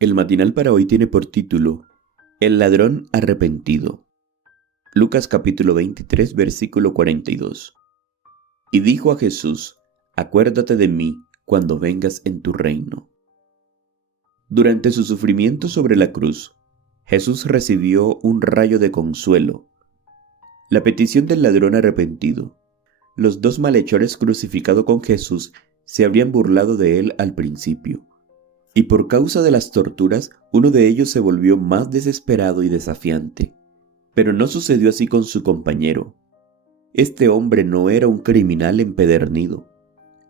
El matinal para hoy tiene por título El ladrón arrepentido. Lucas capítulo 23, versículo 42. Y dijo a Jesús: Acuérdate de mí cuando vengas en tu reino. Durante su sufrimiento sobre la cruz, Jesús recibió un rayo de consuelo. La petición del ladrón arrepentido. Los dos malhechores crucificados con Jesús se habrían burlado de él al principio, y por causa de las torturas, uno de ellos se volvió más desesperado y desafiante. Pero no sucedió así con su compañero. Este hombre no era un criminal empedernido.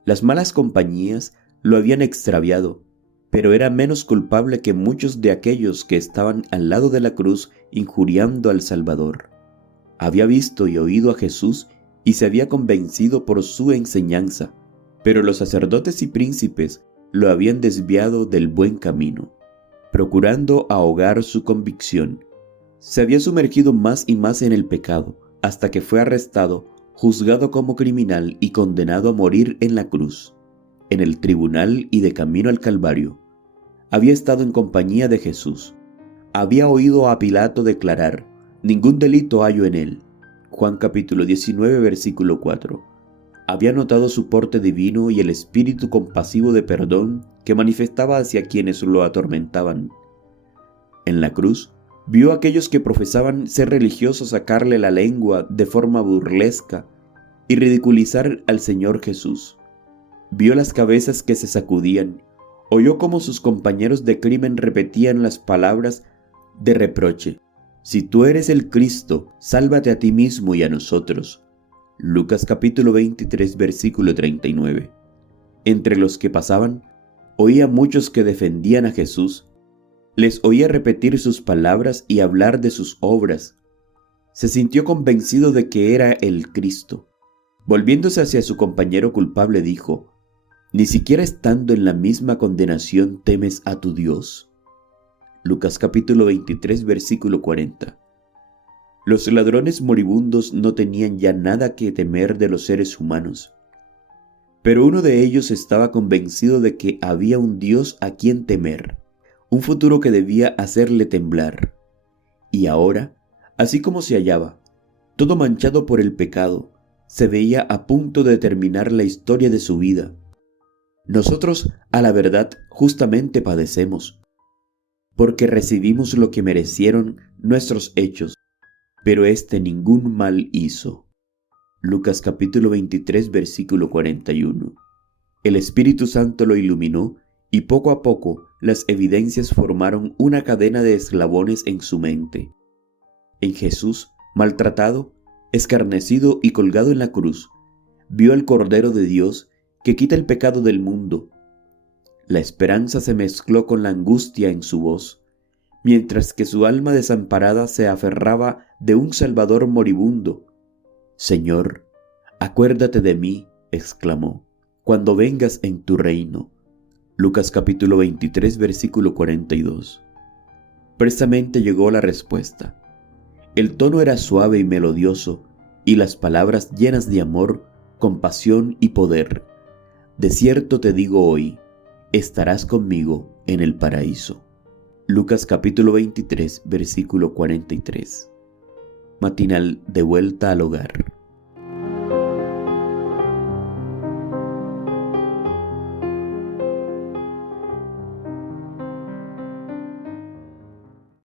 Las malas compañías lo habían extraviado, pero era menos culpable que muchos de aquellos que estaban al lado de la cruz injuriando al Salvador. Había visto y oído a Jesús y se había convencido por su enseñanza, pero los sacerdotes y príncipes lo habían desviado del buen camino. Procurando ahogar su convicción, se había sumergido más y más en el pecado, hasta que fue arrestado, juzgado como criminal y condenado a morir en la cruz. En el tribunal y de camino al Calvario, había estado en compañía de Jesús. Había oído a Pilato declarar: ningún delito hallo en él. Juan capítulo 19, versículo 4. Había notado su porte divino y el espíritu compasivo de perdón que manifestaba hacia quienes lo atormentaban. En la cruz, vio a aquellos que profesaban ser religiosos sacarle la lengua de forma burlesca y ridiculizar al Señor Jesús. Vio las cabezas que se sacudían, oyó cómo sus compañeros de crimen repetían las palabras de reproche: si tú eres el Cristo, sálvate a ti mismo y a nosotros. Lucas capítulo 23, versículo 39. Entre los que pasaban, oía muchos que defendían a Jesús. Les oía repetir sus palabras y hablar de sus obras. Se sintió convencido de que era el Cristo. Volviéndose hacia su compañero culpable, dijo: ¿ni siquiera estando en la misma condenación temes a tu Dios? Lucas capítulo 23, versículo 40. Los ladrones moribundos no tenían ya nada que temer de los seres humanos, pero uno de ellos estaba convencido de que había un Dios a quien temer, un futuro que debía hacerle temblar. Y ahora, así como se hallaba, todo manchado por el pecado, se veía a punto de terminar la historia de su vida. Nosotros, a la verdad, justamente padecemos, porque recibimos lo que merecieron nuestros hechos, pero éste ningún mal hizo. Lucas capítulo 23, versículo 41. El Espíritu Santo lo iluminó y poco a poco las evidencias formaron una cadena de eslabones en su mente. En Jesús, maltratado, escarnecido y colgado en la cruz, vio al Cordero de Dios que quita el pecado del mundo. La esperanza se mezcló con la angustia en su voz, mientras que su alma desamparada se aferraba de un Salvador moribundo. Señor, acuérdate de mí, exclamó, cuando vengas en tu reino. Lucas capítulo 23, versículo 42. Precisamente llegó la respuesta. El tono era suave y melodioso, y las palabras llenas de amor, compasión y poder. De cierto te digo hoy, estarás conmigo en el paraíso. Lucas capítulo 23, versículo 43. Matinal de vuelta al hogar.